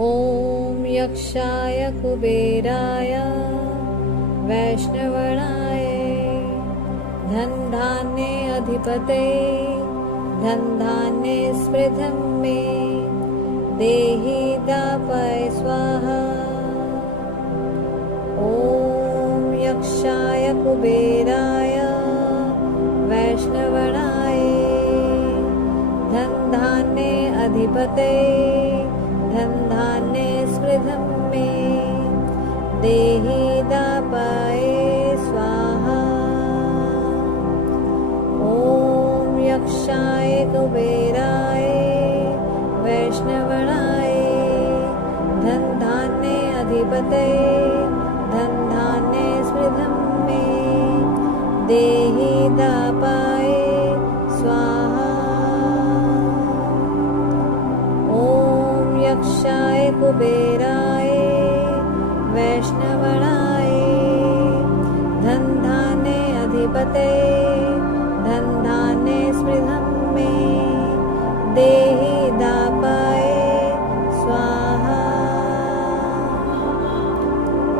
ॐ यक्षाय कुबेराय वैष्णवणाय धनधान्ये अधिपते धनधान्ये स्मृतं मे देहि दापय स्वाहा। ॐ यक्षाय कुबेराय वैष्णवणाय धनधान्ये अधिपते धनधान्ये स्मृतं मे देहि दापय स्वाहा। ॐ यक्षाय कुबेराय वैष्णवणाय धनधान्ये अधिपते धनधान्ये स्मृतं मे देहि दापय स्वाहा। ॐ यक्षाय कुबेराय वैष्णवणाय धनधान्ये अधिपते धनधान्ये स्मृतं मे देहि दापय स्वाहा।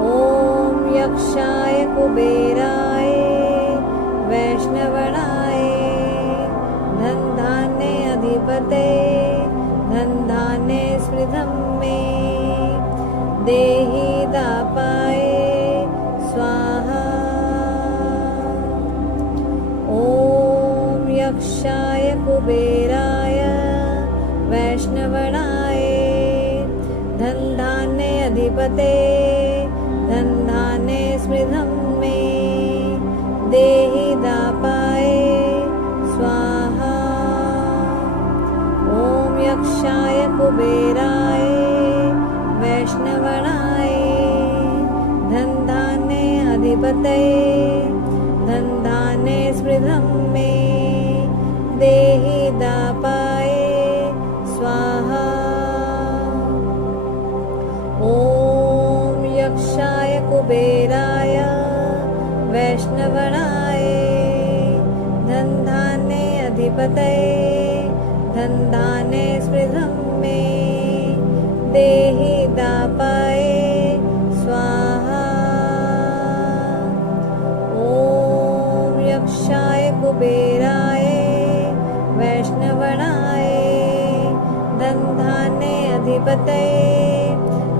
ॐ यक्षाय कुबेराय वैष्णवणाय धनधान्ये अधिपते धनधान्ये स्मृतं मे देहि दापय स्वाहा। ॐ यक्षाय कुबेराय वैष्णवणाय धनधान्ये अधिपते धनधान्ये स्मृतं मे देहि दापय स्वाहा। ॐ यक्षाय कुबेराय वैष्णवणाय धनधान्ये अधिपते धनधान्ये स्मृतं मे देहि दापय स्वाहा। ॐ यक्षाय कुबेराय वैष्णवणाय धनधान्ये अधिपते धनधान्ये स्मृतं मे देहि दापय स्वाहा। ॐ यक्षाय कुबेराय वैष्णवणाय धनधान्ये अधिपते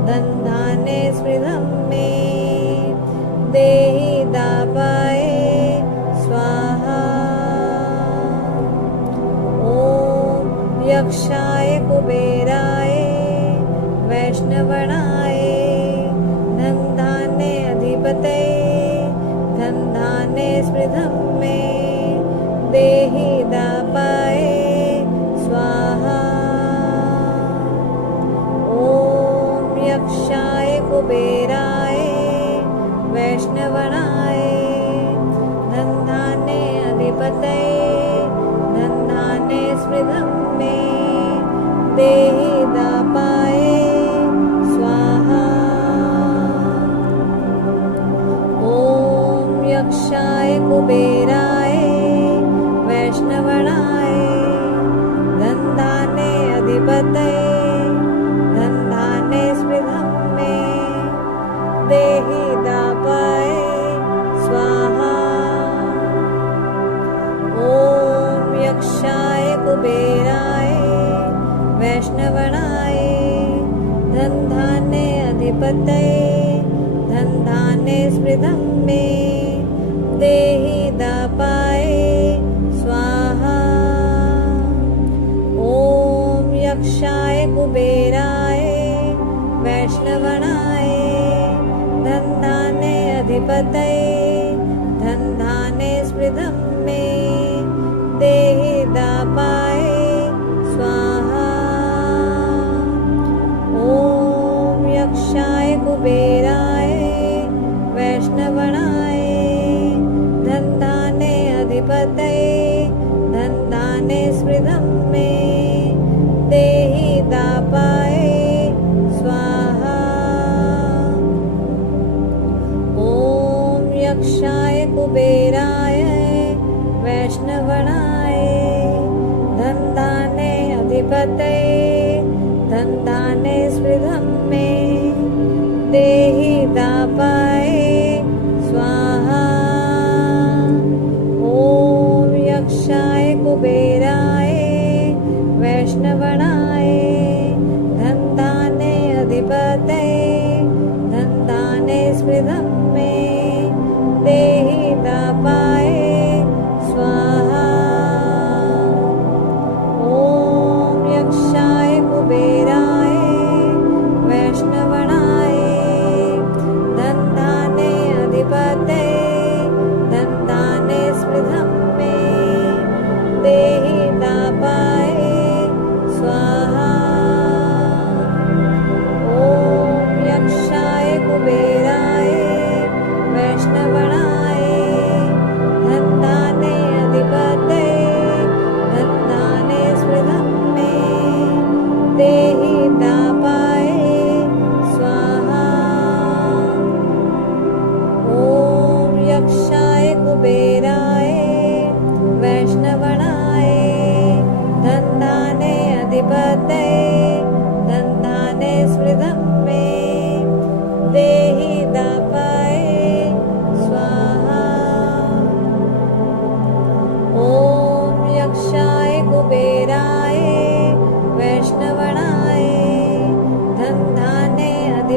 धनधान्ये स्मृतं मे देहि दापय स्वाहा। ॐ यक्षाय कुबेराय वैष्णवणाय धनधान्ये अधिपते धनधान्ये स्मृतं मे देहि दापय स्वाहा। ॐ यक्षाय कुबेराय वैष्णवणाय धनधान्ये अधिपते धनधान्ये स्मृतं मे देहि दापय स्वाहा। ॐ यक्षाय कुबेराय वैष्णवणाय धनधान्ये अधिपते धनधान्ये स्मृतं मे देहि दापय स्वाहा। ॐ यक्षाय कुबेराय वैष्णवणाय धनधान्ये अधिपते धनधान्ये स्मृतं मे देहि दापय स्वाहा। ॐ यक्षाय कुबेराय वैष्णवणाय धनधान्ये अधिपते धनधान्ये स्मृतं मे देहि दापय स्वाहा। ॐ यक्षाय कुबेराय वैष्णवणाय धनधान्ये अधिपते धनधान्ये स्मृतं मे देहि दापय स्वाहा। ॐ यक्षाय कुबेराय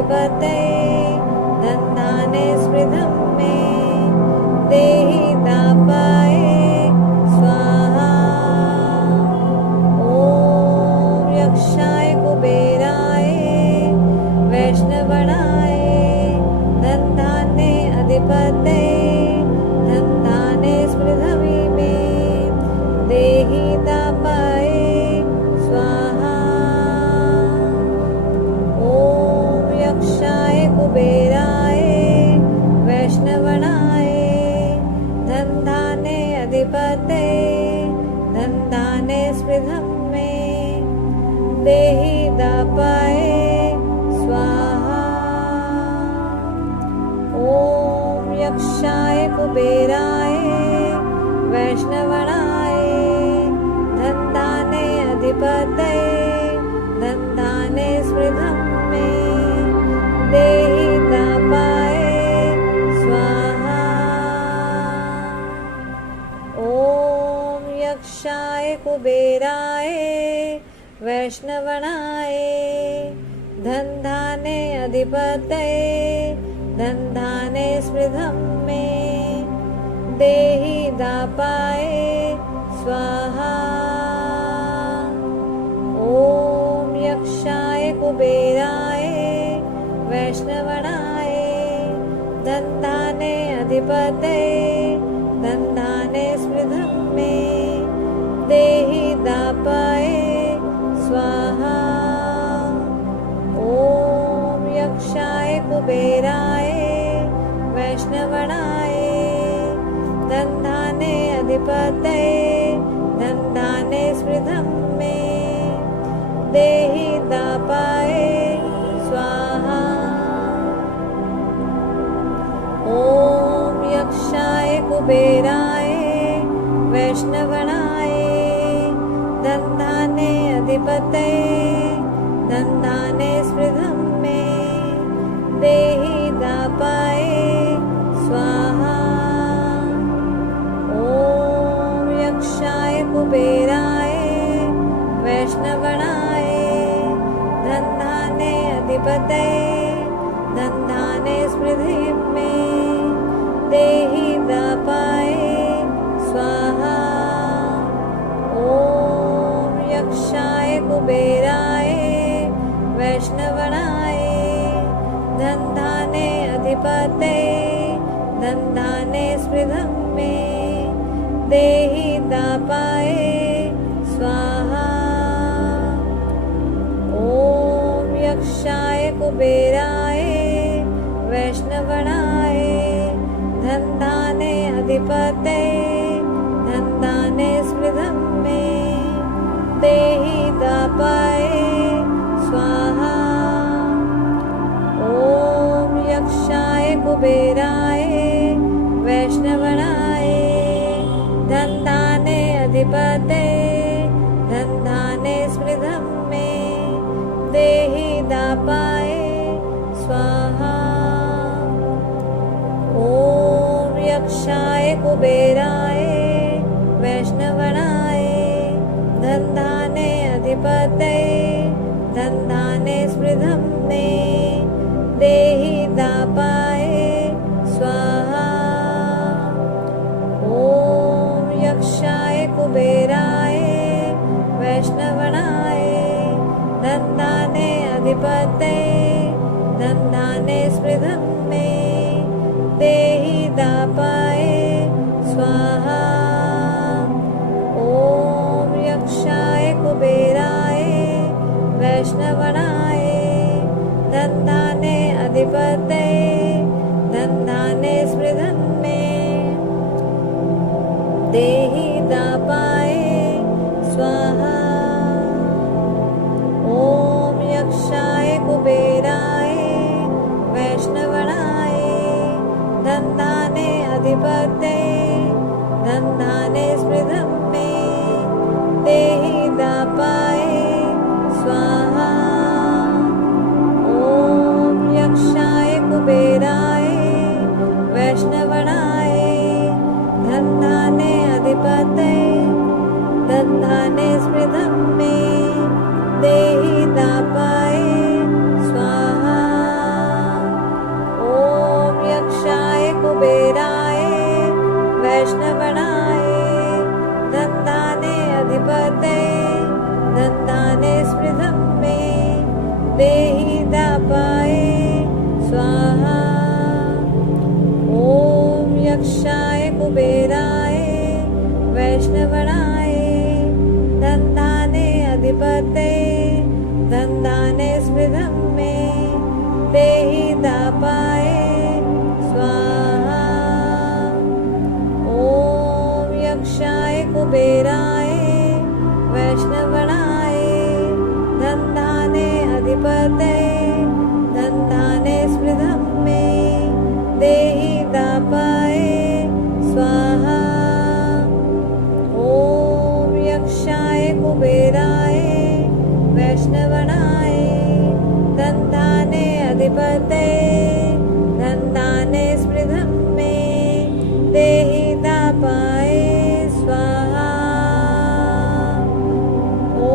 अधिपतये धनधान्ये स्मृतं मे देहि दापाये स्वाहा। ॐ यक्षाय कुबेराय वैष्णवनाय धनधान्ये अधिपतये धनधान्ये स्मृतं मे देहि दापाये स्वाहा। ॐ यक्षाय कुबेराय वैष्णवनाय धनधान्ये अधिपतये धनधान्ये स्मृतं मे देहि दापाये स्वाहा। ॐ यक्षाय कुबेराय वैष्णवनाय धनधान्ये अधिपतये धनधान्ये स्मृतं मे देहि दापाये स्वाहा। ॐ यक्षाय कुबेराय वैष्णवनाय धनधान्ये अधिपतये धनधान्ये स्मृतं मे देहि दापाये स्वाहा। ॐ यक्षाय कुबेराय वैष्णवनाय धनधान्ये अधिपतये धनधान्ये स्मृतं मे देहि दापाये स्वाहा। ॐ यक्षाय कुबेराय वैष्णवनाय धनधान्ये अधिपतये धनधान्ये स्मृतं मे देहि दापाये स्वाहा। ॐ यक्षाय कुबेराय वैष्णवनाय धनधान्ये अधिपतये धनधान्ये स्मृतं मे देहि दापाये स्वाहा। ॐ यक्षाय कुबेराय वैष्णवनाय धनधान्ये अधिपतये धनधान्ये स्मृतिं मे देहि दापाये स्वाहा। ॐ यक्षाय कुबेराय वैष्णवनाय धनधान्ये अधिपतये धनधान्ये स्मृतं मे देहि दापाये स्वाहा। ॐ यक्षाय कुबेराय वैष्णवनाय धनधान्ये अधिपतये धनधान्ये स्मृतं मे देहि दापाये स्वाहा। ॐ यक्षाय कुबेराय वैष्णवनाय धनधान्ये अधिपतये धनधान्ये स्मृतं मे देहि दापाये स्वाहा। ॐ यक्षाय कुबेराय वैष्णवनाय धनधान्ये अधिपतये धनधान्ये स्मृतं मे देहि दापाये स्वाहा। ॐ यक्षाय कुबेराय वैष्णवनाय धनधान्ये अधिपतये धनधान्ये स्मृतं मे देहि दापाये स्वाहा। ॐ यक्षाय कुबेराय वैष्णवनाय धनधान्ये अधिपतये धनधान्ये स्मृतं मे देहि दापाये स्वाहा। ॐ यक्षाय कुबेराय वैष्णवनाय धनधान्ये अधिपतये धनधान्ये स्मृतं मे देहि दापाये स्वाहा। ॐ यक्षाय कुबेराय वैष्णवनाय धनधान्ये अधिपतये धनधान्ये स्मृतं मे देहि दापाये स्वाहा। दापाय स्वाहा। ॐ यक्षाय कुबेराय वैष्णवनाय धनधाने अधिपते धनधाने स्मृतं मे देहि दापाय स्वाहा। ॐ यक्षाय कुबेराय वैष्णवनाय धनधाने अधिपते धनधाने स्मृतं मे देहि दापाय स्वाहा। ॐ यक्षाय कुबेराय वैष्णवनाय धनधाने अधिपते धनधाने स्मृतं मे देहि दापाय स्वाहा। ॐ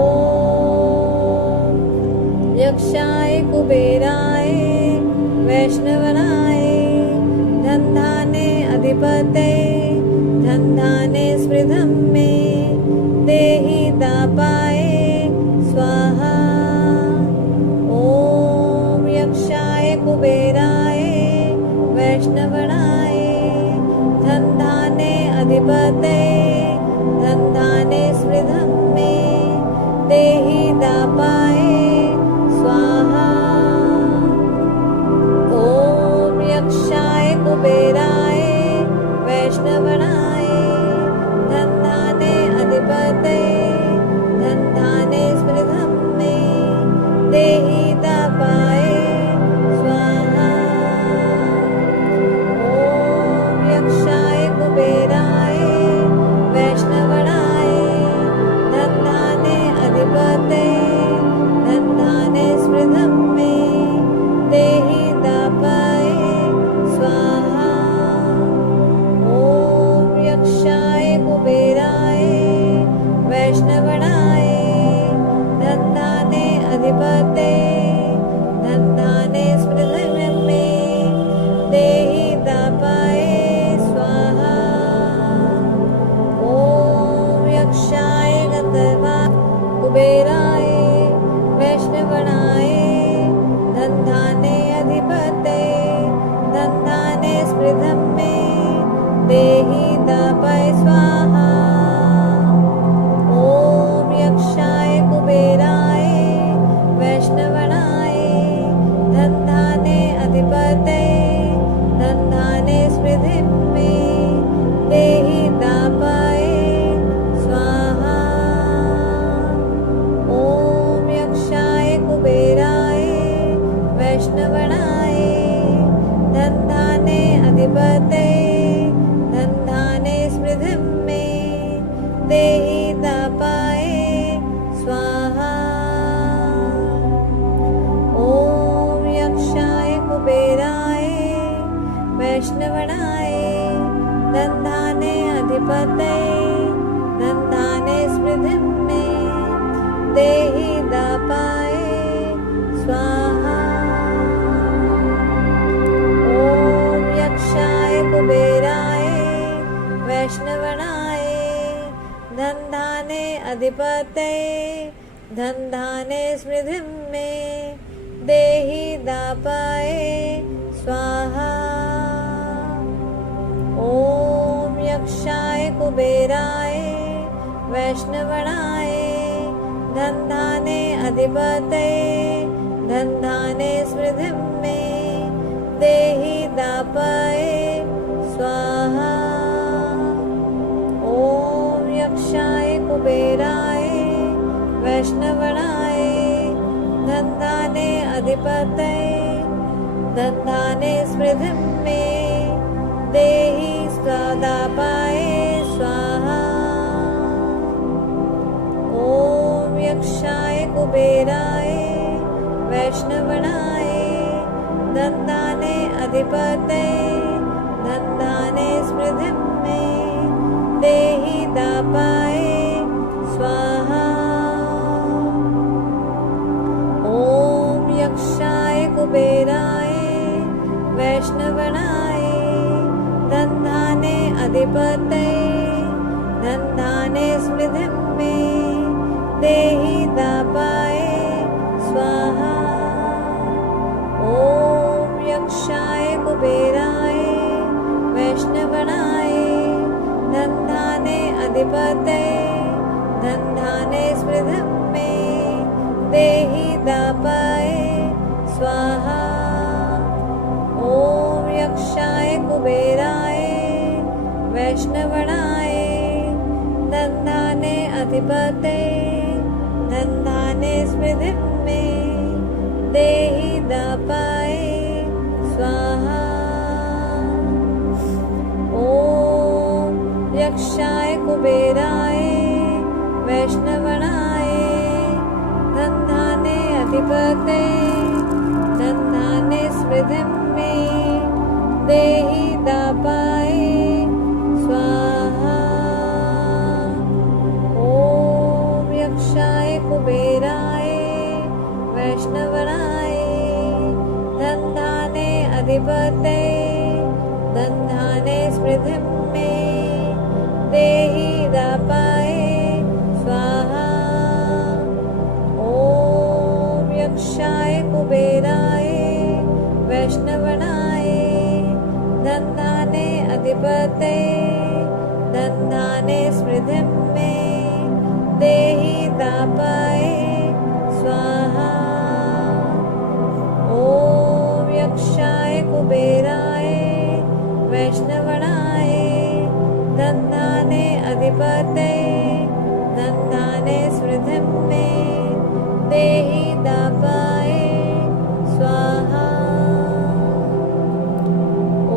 यक्षाय कुबेराय वैष्णवनाय धनधाने अधिपते धनधाने स्मृतं मे देहि दापाय स्वाहा। ॐ यक्षाय कुबेराय वैष्णवनाय धनधाने अधिपते धनधाने स्मृतं मे देहि दापाय स्वाहा। ॐ यक्षाय कुबेराय वैष्णवनाय धनधाने अधिपते धनधाने स्मृतं मे देहि दापाय स्वाहा। ॐ यक्षाय कुबेराय वैष्णवनाय धनधाने अधिपते धनधाने स्मृतं मे देहि दापाय स्वाहा। ॐ यक्षाय कुबेराय वैष्णवनाय धनधाने अधिपते धनधाने स्मृतं मे देहि दापाय स्वाहा। ॐ यक्षाय गन्धर्वा कुबेराय वैष्णवनाय धनधाने अधिपते धनधाने स्मृतं मे देहि दापाय स्वाहा। ॐ यक्षाय कुबेराय वैष्णवनाय धनधाने अधिपते धनधाने स्मृतिं मे देहि दापाय स्वाहा। ॐ यक्षाय कुबेराय वैष्णवनाय धनधाने अधिपते धनधाने स्मृतिं मे देहि दापाय स्वाहा। ॐ यक्षाय कुबेराय वैष्णवनाय धनधाने अधिपते धनधाने स्मृतिं मे देहि दापाय स्वाहा। ॐ यक्षाय कुबेराय वैष्णवनाय धनधाने अधिपते धनधाने स्मृतिं मे देहि दापाय स्वाहा। ॐ यक्षाय कुबेराय वैष्णवनाय धनधाने अधिपते धनधाने स्मृतिं मे देहि दापाय स्वाहा। ॐ यक्षाय कुबेराय वैष्णवनाय धनधाने अधिपते धनधाने स्मृतिं मे देहि दापाय स्वाहा। ॐ यक्षाय कुबेराय वैष्णवनाय धनधाने अधिपते धनधाने स्मृतिं मे देहि दापाय स्वाहा। ॐ यक्षाय कुबेराय वैष्णवनाय धनधाने अधिपते धनधाने स्मृतिं मे देहि दापाय स्वाहा। अधिपतये धनधान्ये स्मृतिं मे देहि दापाये स्वाहा। ॐ यक्षाय कुबेराय वैष्णवणाय धनधान्ये अधिपतये धनधान्ये स्मृतिं मे देहि दापाये स्वाहा। ॐ यक्षाय कुबेराय वैष्णवणाय धनधान्ये अधिपतये धनधान्ये स्मृतिं मे देहि दापाये स्वाहा। ॐ यक्षाय कुबेराय वैष्णवणाय धनधान्ये अधिपतये धनधान्ये स्मृतिं मे देहि दापाये स्वाहा। ॐ यक्षाय कुबेराय वैष्णवणाय धनधान्ये अधिपतये धनधान्ये स्मृतिं मे देहि दापाये स्वाहा। ॐ यक्षाय कुबेराय वैष्णवणाय धनधान्ये अधिपतये धनधान्ये स्मृतिं मे देहि दापाये स्वाहा।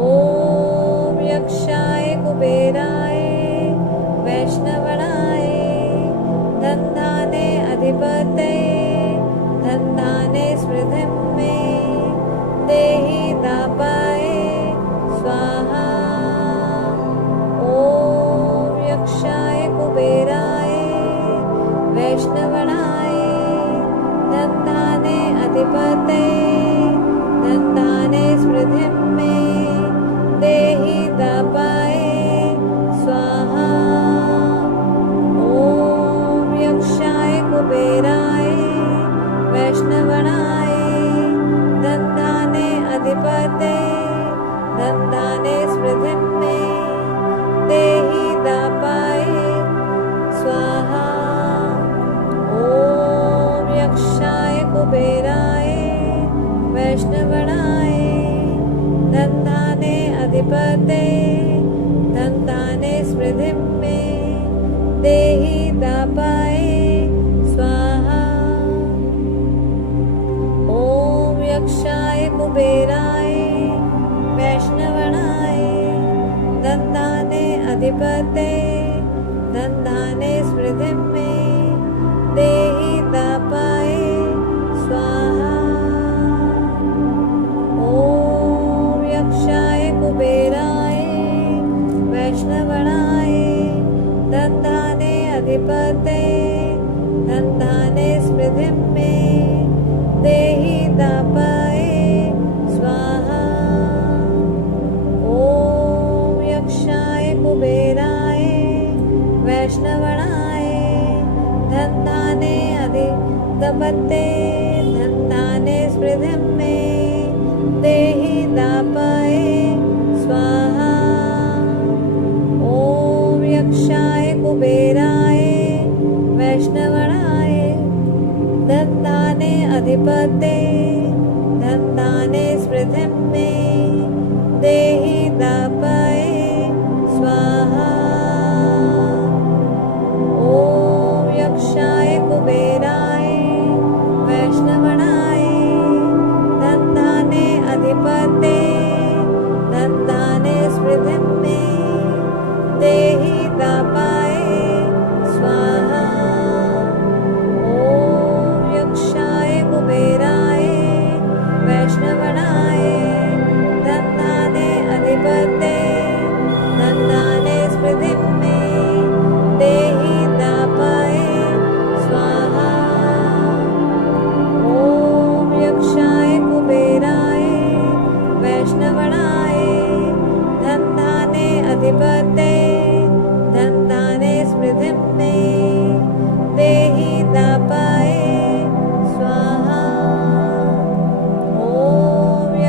ॐ यक्षाय कुबेराय वैष्णवणाय धनधान्ये अधिपतये धनधान्ये स्मृतिं मे देहि दापाये स्वाहा। ॐ यक्षाय कुबेराय वैष्णवणाय धनधान्ये अधिपतये धनधान्ये स्मृतिं मे देहि दापाये स्वाहा। ॐ यक्षाय कुबेराय वैष्णवणाय धनधान्ये अधिपतये धनधान्ये स्मृतिं मे देहि दापाये स्वाहा। ॐ यक्षाय कुबेराय वैष्णवणाय धनधान्ये अधिपतये धनधान्ये स्मृतिं मे देहि दापाये स्वाहा। ॐ यक्षाय कुबेराय वैष्णवणाय धनधान्ये अधिपतये धनधान्ये स्मृतिं मे देहि दापाये स्वाहा। ॐ यक्षाय कुबेराय वैष्णवणाय धनधान्ये अधिपतये धनधान्ये स्मृतिं मे देहि दापाये स्वाहा। ॐ यक्षाय कुबेराय वैष्णवणाय धनधान्ये अधिपतये धनधान्ये स्मृतिं मे देहि दापाये स्वाहा। ॐ यक्षाय कुबेराय वैष्णवणाय धनधान्ये अधिपतये धनधान्ये स्मृतिं मे देहि दापाये स्वाहा। ॐ यक्षाय कुबेराय वैष्णवणाय धनधान्ये अधिपतये धनधान्ये स्मृतिं मे देहि दापाये स्वाहा। ॐ यक्षाय कुबेराय वैष्णवणाय धनधान्ये अधिपतये धनधान्ये स्मृतिं मे देहि दापाये स्वाहा। ॐ यक्षाय कुबेराय वैष्णवणाय धनधान्ये अधिपतये धनधान्ये स्मृतिं मे देहि दापाये स्वाहा। ॐ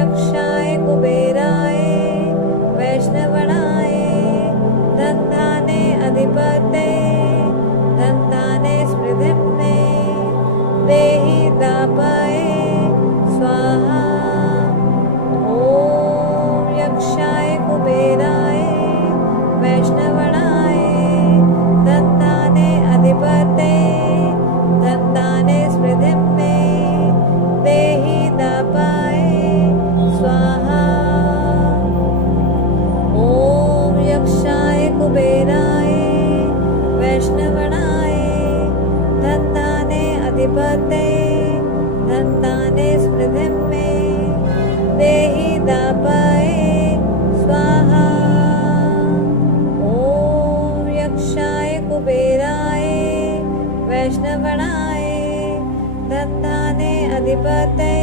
अधिपते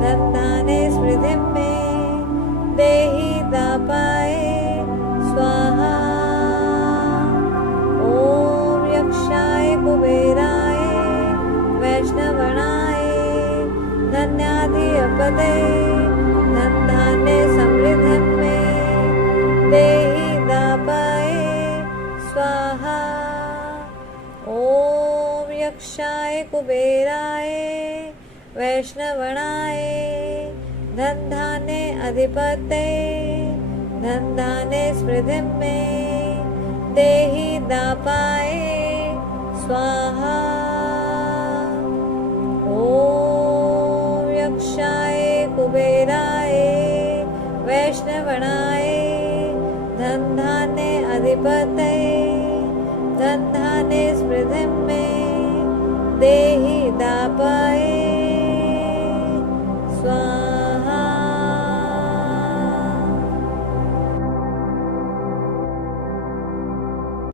धन धाने स्मृतिं मे देहि दापाय स्वाहा। ॐ यक्षाय कुबेराय वैष्णवणाय धन्याधिपते धन धान्य समृद्धिं मे देहि दापाय स्वाहा। ॐ यक्षाय कुबेराय वैष्णवणाय धन धान्य अधिपते धन धान्य स्मृतिं मे देहि दापाय स्वाहा। ॐ यक्षाय कुबेराय वैष्णवणाय धन धान्य अधिपते धन धान्य स्मृतिं मे देहि दापाय